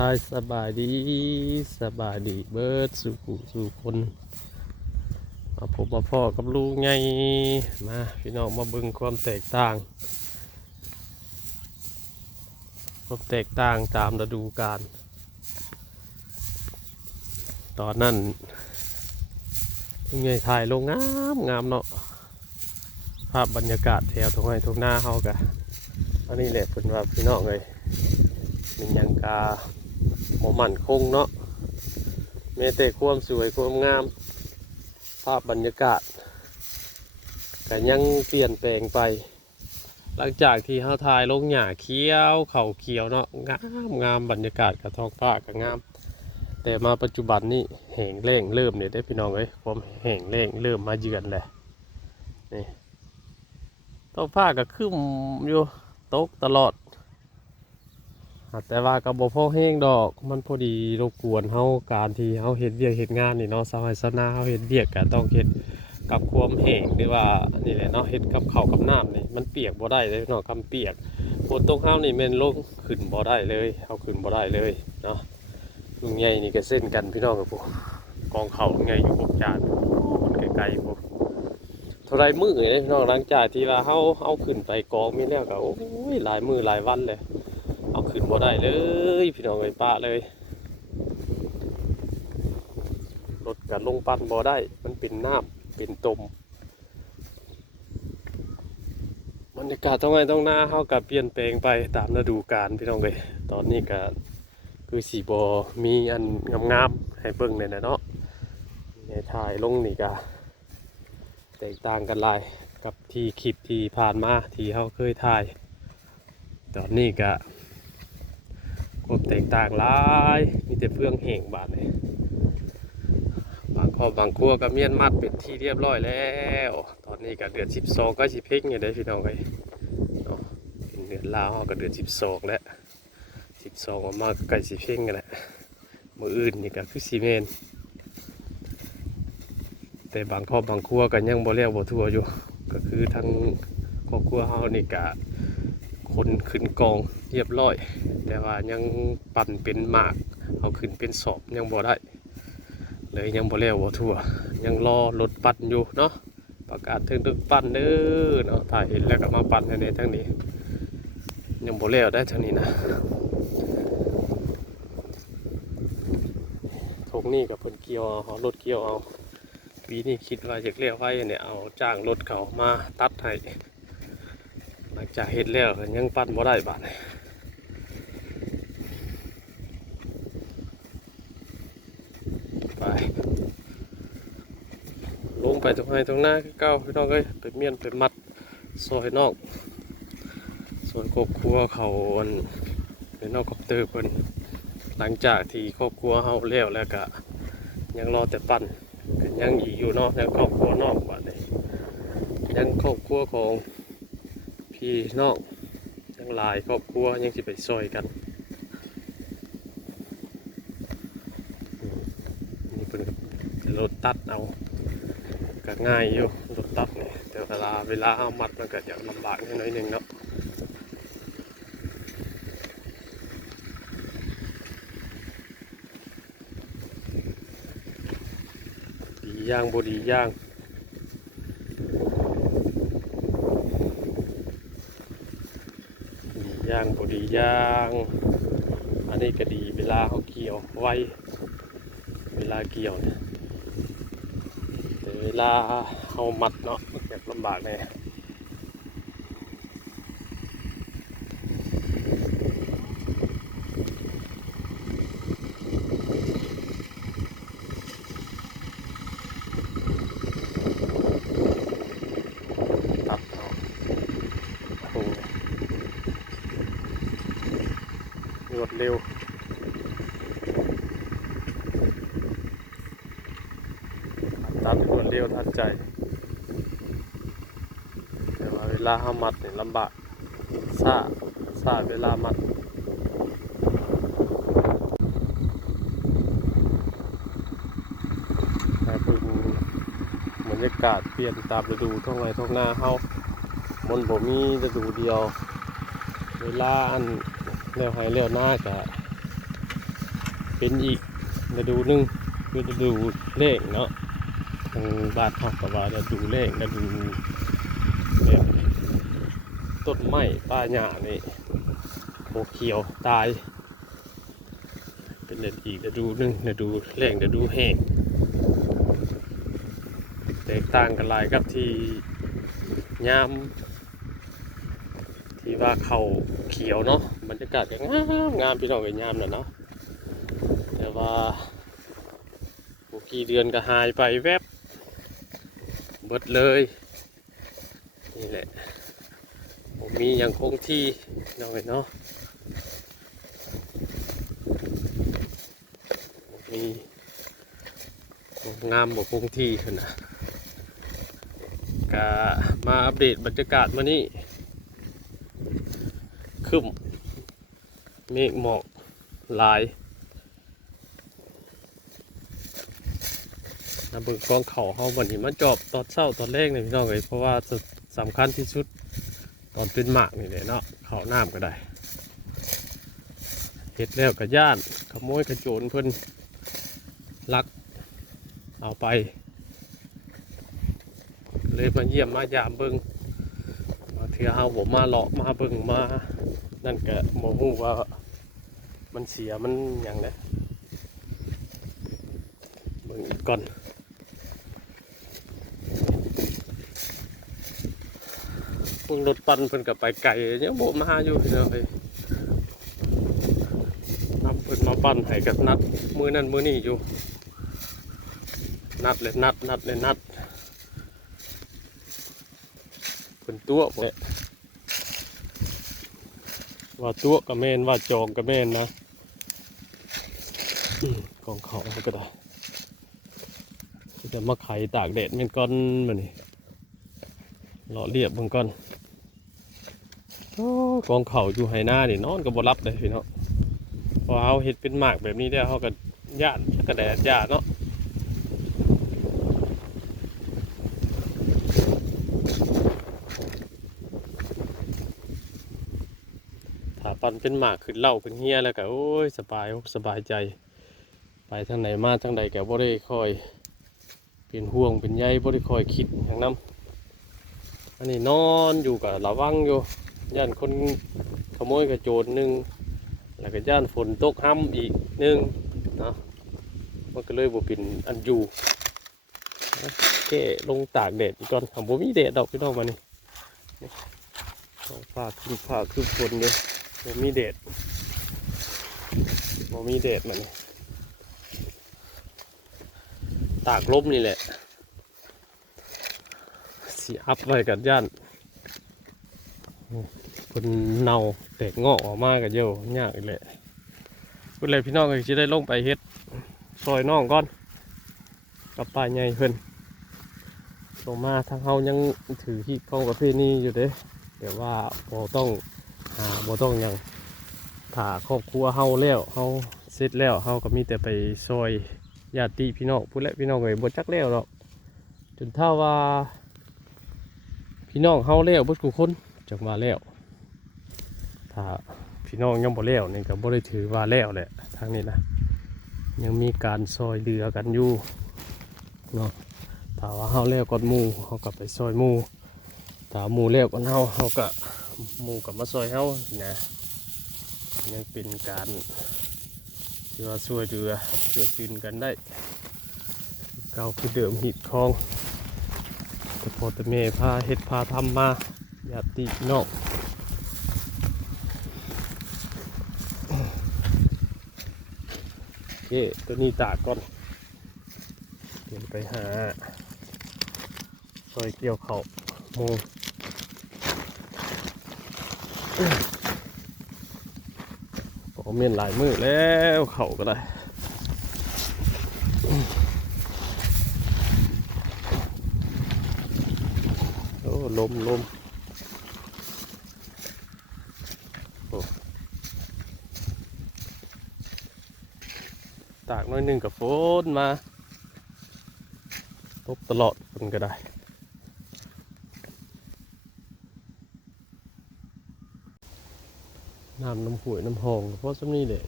ทายสบายดีสบายดีเบิดสู่คนมาพบมาพ่อกับลูกไงมาพี่น้องมาเบิ่งความแตกต่างตามฤดูกาลตอนนั้นลูกไงถ่ายลงงามเนาะภาพบรรยากาศแถวทงไห้ทงหน้าเฮากะอันนี้แหละเป็นว่าพี่น้องเลยเป็นยังกาหมมั่นคงเนาะแม้แต่ความสวยความงามภาพบรรยากาศก็ยังเปลี่ยนแปลงไปหลังจากที่เฮาถ่ายลงหญ้าเขียวเขาเขียวเนาะงามบรรยากาศกับท้องฟ้าก็งามแต่มาปัจจุบันนี้แห้งแล้งเริ่มเนี่ยได้พี่น้องเอ้ยความแห้งแล้งเริ่มมาเยือนแหละนี่ท้องฟ้าก็ครึ้มอยู่ตกตลอดแต่ว่าก็บ่พอแห้งดอกมันพอดีรบกวนเฮาการที่เฮาเฮ็ดเวียกเฮ็ดงานนี่เนาะชาวไร่ชาวนาเฮาเฮ็ดเวียกก็ต้องเฮ็ดกับความแห้งหรือว่านี่แหละเนาะเฮ็ดกับข้าวกับน้ำนี่มันเปียกบ่ได้เลยเนาะคำเปียกฝนตกเฮานี่แม่นลงขึ้นบ่ได้เลยเฮาขึ้นบ่ได้เลยเนาะลุงใหญ่นี่ก็เส้นกันพี่น้องกับพวกกองเขาใหญ่อยู่พวกจานมันไกลๆพวกเท่าไรมื้อนี่พี่น้องหลังจากที่ว่าเฮาขึ้นไปกองมีแล้วก็โอ้ยหลายมื้อหลายวันเลยเอาขึ้นบ่ได้เลยพี่น้องเอ้ยปะเลยรถกันลงปั่นบ่ได้มันเป็นน้ำเป็นตมบรรยากาศต้องไงต้องหน้าเฮากับเปลี่ยนแปลงไปตามฤดูกาลพี่น้องเอ้ยตอนนี้ก็คือสีบ่มีอันงามๆให้เบิ่งเลยนะเนาะในถ่ายลงนี่ก็แตกต่างกันหลายกับที่คลิปที่ผ่านมาที่เฮาเคยถ่ายตอนนี้ก็ความแตกต่างหลายมีแต่เฟืองแห้งบาดเลยบางครอบบางครัวก็เมียนมัดเป็นที่เรียบร้อยแล้วตอนนี้ก็เดือน12ก็สิเพ่งอยู่ได้พี่น้องเอ้ยเนาะเป็นเดือนลาวก็เดือน12แล้ว12ออกมาก็ใกล้สิเพ่งกันแหละมื้ออื่นนี่ก็คือสิแม่นแต่บางครอบบางครัวก็ยังบ่แล้วบ่ทั่วอยู่ก็คือทั้งครอบครัวเฮานี่ก็คนขึ้นกองเรียบร้อยแต่ว่ายังปั่นเป็นหมากเอาขึ้นเป็นสอบยังบ่ได้เลยยังบ่แล้วบ่ทั่วยังรอรถปั่นอยู่เนาะประกาศถึงรถปั่นเด้อเนาะถ่ายเห็นแล้วก็มาปั่นในทั้งนี้ยังบ่แล้วได้ทั้งนี้นะทงนี้กับเพิ่นเกี่ยวเอารถเกี่ยวเอาปีนี้คิดว่าจะเลี้ยวไว้เนี่ยเอาจ้างรถเขามาตัดให้หลังจากเฮ็ดแล้วยังปั่นบ่ได้บาดไปลงไปตรงไหนตรงหน้าเก้าพี่น้องเอ้ยไปเมียนไปมัดซอยนอกส่วนครอบครัวเขาอันเป็นนอกคอปเตอร์เพิ่นหลังจากที่ครอบครัวเฮาแล้วก็ยังรอแต่ปั่นยังอีกอยู่เนาะยังครอบครัวนอกบาดนี้ยังครอบครัวของพี่น้องยังหลายครอบครัวยังสิไปซอยกันนี่เพิ่นจะรถตัดเอาก็ง่ายอยู่รถตัดเนี่ยแต่เวลาเอามัดมันก็จะลำบากนิดหนึ่งเนาะดีย่างบดีย่างย่างบดีย่างอันนี้ก็ดีเวลาเขาเกี่ยวไวเวลาเกี่ยวเนี่ยแต่เวลาเขามัดเนาะมันจะลำบากเลยตัดเอาโอ้รวดเร็วตัดรวดเร็วทันใจแต่ว่าเวลาเขามัดเนี่ยลำบากซ่าเวลามัดแต่เพิ่งบรรยากาศเปลี่ยนตามฤดูท้องไร่ท้องนาเฮามันบ่มีฤดูเดียวเวลาอันเลี้ยวไห้เลี้ยวหน้าก็ เป็นอีกฤดูหนึงคือฤดูแล้งเนาะทางบ้านเฮาก็ว่าฤดูแล้งฤดูแบบต้นไม้ป่าหญ้านี่โบเขียวตายเป็นอีกฤดูหนึงฤดูแล้งฤดูแห้งแตกต่างกันหลายกับที่ยามที่ว่าเขาเขียวเนาะบรรยากาศก็งามพี่น้องเอ้ยยามน่ะเนาะแต่ว่าบ่กี่เดือนก็หายไปแวบเบิดเลยนี่แหละผมมีอย่างคงที่พี่น้องเอ้ยเนาะบ่มีงามบ่คงที่ขึ้นนะก็มาอัปเดตบรรยากาศมานี่ครึ้มเมฆหมอกหลายนะเบิ่งกองเขาเฮาวันนี้มาจอบตอนเช้าตอนแรกนี่พี่น้องเอ้ยเพราะว่าสำคัญที่สุดตอนเป็นหมากนี่แหละเนาะเขาน้ำก็ได้เฮ็ดแล้วก็ย่านขโมยกระโจนเพิ่นลักเอาไปเลยมาเยี่ยมมายามเบิ่งมาเถื่อเฮาบ่มาเลาะมาเบิ่งมานั่นก็บ่ฮู้ว่ามันเสียมันหยังไดเบิ่งอีกก่อนพวกรถปั่นเพิ่นก็ไปไกลยังบ่มาอยู่พี่น้องเอ้ยนำเพิ่นมาปั่นให้กับนัดมื้อนั้นมื้อนี้อยู่นัดเลยนัดเลยนัดเพิ่นตัวบ่ว่าตัวก็แม่นว่าจองก็แม่นนะของเขาก็ได้จะมาไขตากแดดแม่นก้อนมื้อนี้เลาะเรียบเบิ่งก่อนกองเขาอยู่ไหหน้านี่นอนก็บ่รับเลยพี่น้องพอเอาเห็ดเป็นหมากแบบนี้ได้เขาก็ย่านก็แดดย่าเนาะถ้าปันเป็นหมากขึ้นเหล้าขึ้นเฮียแล้วก็โอ้ยสบายอกสบายใจไปทางไหนมาทางใดก็บ่ได้คอยเป็นห่วงเป็นใยบ่ได้คอยคิดอย่างนั้นอันนี้นอนอยู่กับระวังอยู่ย่านคนขโมยกระโจนหนึ่งแล้วก็ย่านฝนตกห้ำอีกหนึ่งเนาะมันก็เลยบ่เป็นอันอยู่แก่ลงตากแดดอีกก่อนทำบ่มีแดดดอกพี่น้องมานี่ผ้าคือฝนเลยบ่มีแดดมันตากลมนี่แหละสีอัพไว้กับย่านคนเน่าแตกงอกออกมากันเยอะยากเลยพูดเลยพี่น้องก็จะได้ลงไปเฮ็ดซอยน้องก่อนกับปลาใหญ่เพิ่นลงมาทางเฮายังถือที่ของประเภทนี้อยู่เด้เดี๋ยวว่าบ่ต้องหยังถ้าครอบครัวเฮาแล้วเฮาเสร็จแล้วเฮาก็มีแต่ไปซอยญาติพี่น้องพูดแล้วพี่น้องเอ้ยบ่จักแล้วหรอกจนเท่าว่าพี่น้องเฮาแล้วเบิดทุกคนจักมาแล้วถ้าพี่น้องยังบ่แล้วนี่ก็บ่ได้ถือว่าแล้วแหละทางนี้นะยังมีการซอยเดือกันอยู่เนาะถ้าว่าเฮาแล้วก่อนหมู่เฮาก็ไปซอยหมู่ถ้าหมู่แล้วก่อนเฮาก็หมู่ก็มาซอยเฮานะยังเป็นการที่ว่าช่วยเหลือเกื้อกูลกันได้เก่าคือเดิมหีบคองแต่พอแต่แม่พาเฮ็ดพาทำมาญาติพี่น้องโอเคตัวนี้ตากก่อนเดี๋ยวไปหาซอยเกี่ยวเขาโมก็เมียนหลายมือแล้วเขาก็ได้โอ้ลมโอ้ตากน้อยหนึ่งกับฝนมาตกตลอดฝนก็ได้น้ำห้วยน้ำหองเพราะสำนี้เด็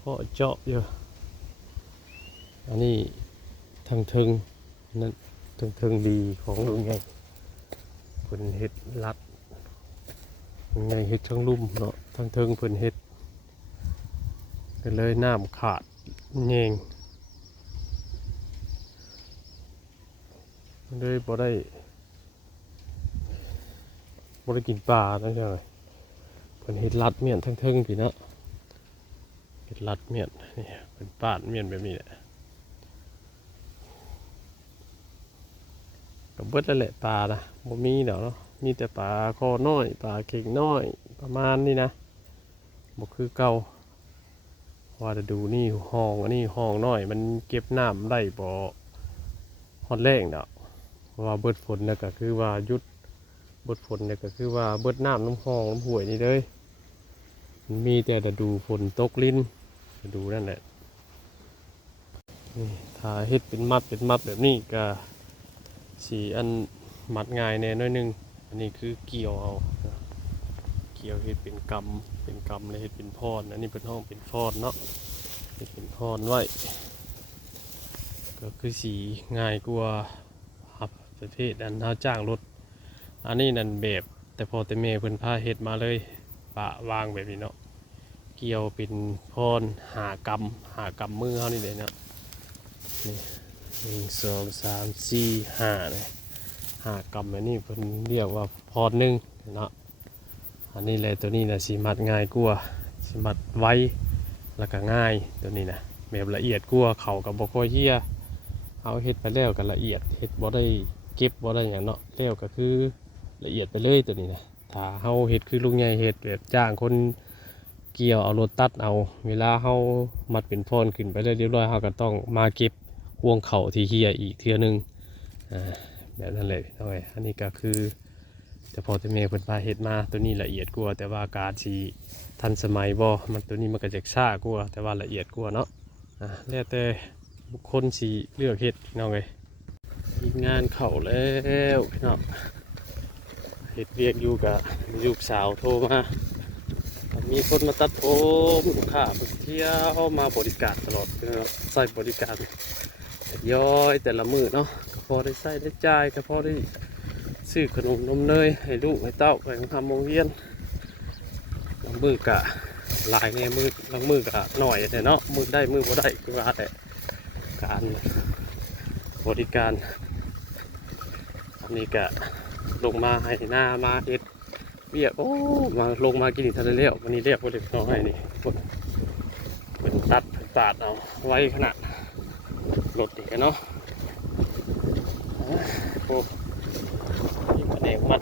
พอ าะเจาะอยู่อันนี้ทางเทิงนั่นทางเทิงดีของลุงใหญ่เพิ่นเฮ็ดลัดลุงใหญ่เฮ็ดทั้งลุ่มเนาะทางเทิงเพิ่นเฮ็ดก็เลยน้ำขาดแยงเลยบ่ได้กินปลาตั้งแต่เพิ่นเฮ็ดลัดเมียนทั้งเทิงพี่เนาะเฮ็ดลัดเมียนนี่เป็นปาดเมียนแบบนี้แหละก็เบิดแล้วแหละปลานะบ่มีดอกเนาะมีแต่ปลาคอน้อยปลาเข่งน้อยประมาณนี้นะบ่คือเก่าว่าจะดูนี่ห้องอันนี้ห้องน้อยมันเก็บน้ำได้บ่ฮอดแรงดอกเพราะว่าเบิดฝนแล้วก็คือว่าหยุดเบิดฝนแล้วก็คือว่าเบิดน้ำน้ำห้องน้ำห้วยนี่เลยมันมีแต่จะดูฝนตกลิ้นจะดูนั่นแหละนี่ถ้าเฮ็ดเป็นมัดแบบนี้ก็สีอันมัดง่ายแน่น้อยนึงอันนี้คือเกี่ยวเอาเกี่ยวเฮ็ดเป็นกำเลยเฮ็ดเป็นพรอันนี้เป็นห้องเป็นพรเนาะเฮ็ดเป็นพรไว้ก็คือสีง่ายกว่าครับประเภทอันเฮาจ้างรถอันนี้นั่นแบบแต่พอแต่แม่เพิ่นพาเฮ็ดมาเลยปะวางแบบนี้เนาะเกี่ยวเป็นพรหากำมือเฮานี่เลยเนาะนี่1 2 3 4 5เลย5กำอันนี้เพิ่นเรียกว่าพรหนึ่งเนาะอันนี้เลยตัวนี้นะสิมัดง่ายกว่าสิมัดไว้แล้วก็ง่ายตัวนี้นะแบบละเอียดกว่าเขากับบ่ค่อยเฮียเอาเฮ็ดไปแล้วก็ละเอียดเฮ็ดบ่ได้เก็บบ่ได้หยังเนาะแล้วก็คือละเอียดไปเลยตัวนี้นะถ้าเฮาเฮ็ดคือลุงใหญ่เฮ็ดแบบจ้างคนเกี่ยวเอารถตัดเอาเวลาเฮามัดเป็นพรขึ้นไปเรียบร้อยเฮาก็ต้องมาเก็บห่วงเข่าที่เฮียอีกเทื่อนึงแบบนั้นเลยเอาไว้อันนี้ก็คือแต่พอจะเมย์เพิ่นพาเฮ็ดมาตัวนี้ละเอียดกว่าแต่ว่าการสีทันสมัยบ่มันตัวนี้มันก็จะช้ากว่าแต่ว่าละเอียดกว่าเนาะแล้วแต่บุคคลสีเลือกเฮ็ดพี่น้องเลยทีมงานเข้าแล้วพี่น้องเฮ็ดเวียกอยู่กับลูกสาวโทรมามีคนมาตัดผมลูกค้าเที่ยวมาบริการตลอดใส่บริการย่อยแต่ละมื้อเนาะก็พอได้ใส่ได้จ่ายก็พอได้ซื้อขนมนมเนยให้ลูกให้เต้าไปทำโรงเรียนบางมือกะหลายในมือบางมือกะหน่อยแต่เนาะมือได้มือบ่ได้คือว่าแต่การบริการอันนี้กะลงมาให้หน้ามาเอ็ดเบียกโอ้มาลงมากินอีกทันเลี้ยววันนี้เรียกว่าเด็กน้อยนี่เป็นตัดปาดเอาไว้ขนาดรถเด็กเนาะโอ้มีแผนกมัด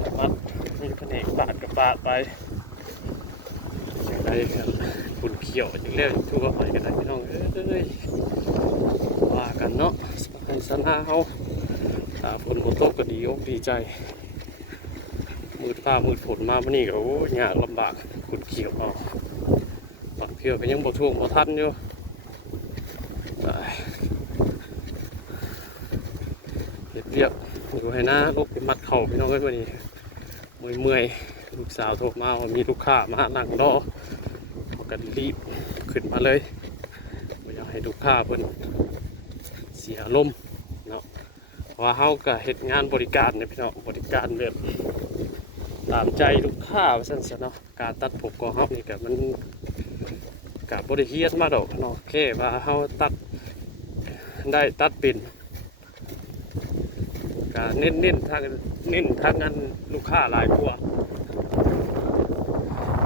มีแผนกปาดกับปาดไปอย่างไรครับคุณเขียวอย่างเรียกทั่วไปกันได้พี่น้องเอ้ยว่ากันเนาะให้สนาเขาถ้าฝนตกก็ดีอกดีใจมืดฟ้ามืดฝนมาวันนี้ก็โอ้ยากลำบากคุณเขียวเอาตอนเขียวก็ยังบ่ท่วงบ่ทันอยู่เรียบอยู่ให้หน้าลูกมัดเข่าพี่น้องกันวันนี้เมื่อยลูกสาวโทรมาว่ามีลูกค้ามานั่งรอกันรีบขึ้นมาเลยไม่อยากให้ลูกค้าเพิ่นเสียลมเนาะเพราะว่าเฮาก็เฮ็ดงานบริการเนี่ยพี่น้องบริการแบบตามใจลูกค้าว่าซั่นซะเนาะการตัดผมของเฮานี่ก็มันก็บ่ได้เฮียนมาดอกเนาะแค่ว่าเฮาตัดได้ตัดเป็นเน้นทางงานลูกค้าหลายกว่า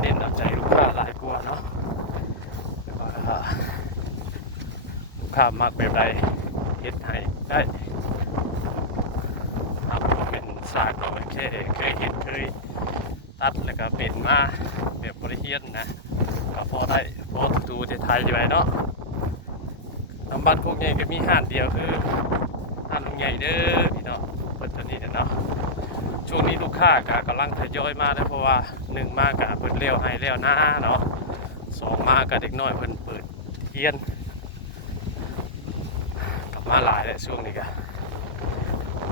เน้นเอาใจลูกค้าหลายกว่าเนาะลูกค้ามากแบบใดเฮ็ดให้ได้เป็นศาสตร์เนาะแค่เคยเห็นเคยตัดแล้วก็เป็นมาแบบบริเฮียนนะก็พอได้พอดูไทยอยู่ไว้เนาะทำบ้านพวกใหญ่ก็มีห้านเดียวคือห้านลุงใหญ่เด้อพี่น้องเปิดตัวนี้เนาะช่วงนี้ลูกค้ากำลังทยอยมาได้เพราะว่า1มากะเปิดเลี้ยวให้เลี้ยวหน้าเนาะ2มากะเด็กน้อยเพิ่นเปิดเฮียนกลับมาหลายเลยช่วงนี้กะ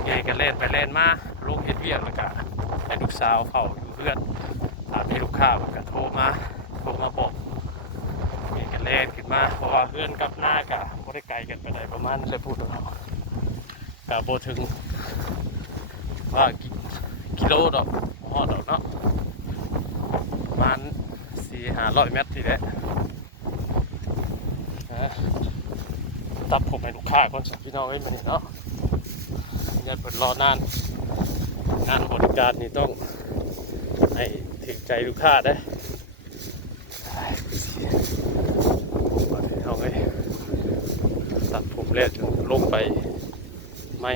ใหญ่ก็เล่นไปเล่นมาลูกเฮ็ดเวียกแล้วก็ให้ลูกสาวเข้าอยู่เพื่อนถ้ามีลูกค้าก็โทรมาบอกนี่ก็เล่นขึ้นมาพอ กันไปได้ประมาณเลยพูดเรากะโบถึงว่ากิโลดอกฮอดดอกเนาะประมาณ400-500 เมตรทีแหละตัดผมให้ลูกค้าก่อนสิพี่น้องเอ้ยมานี่เนาะอย่าเปิดรอนานงานบริการนี่ต้องให้ถึงใจลูกค้าได้มาพี่น้องเอ้ยตัดผมแล้วลงไปไม่